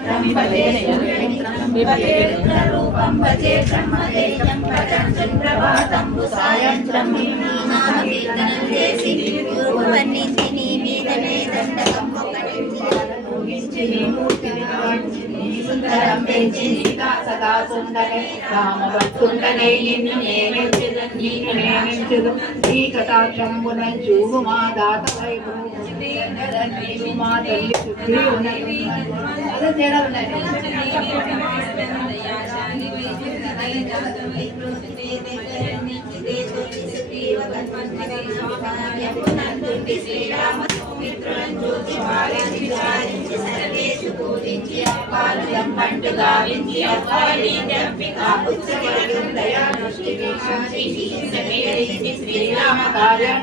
मित्रं भजे भजे रुद्ररूपं भजे ब्रह्मतेजं भजन्तं प्रभातं सायन्त्रं कीर्तनं చేసి వర్ణించి నీ మీదనే దండకం సుందరం పెంచి సదా సుందరే రామభక్తుండనే నిన్ను నేమించుదు నీ కటాక్షంబున చూగు మా దాత వైపు మా తల్లి శుద్ధి ఉన్నది అదే తేడా ఉన్నాయి శ్రీరామ సౌమిత్రులను చూసి వారించి సర్వేసు పూజించి అప్పాలు పంటు గావించి అప్పాలి దయా దృష్టి వీక్షించి శ్రీరామ కార్యం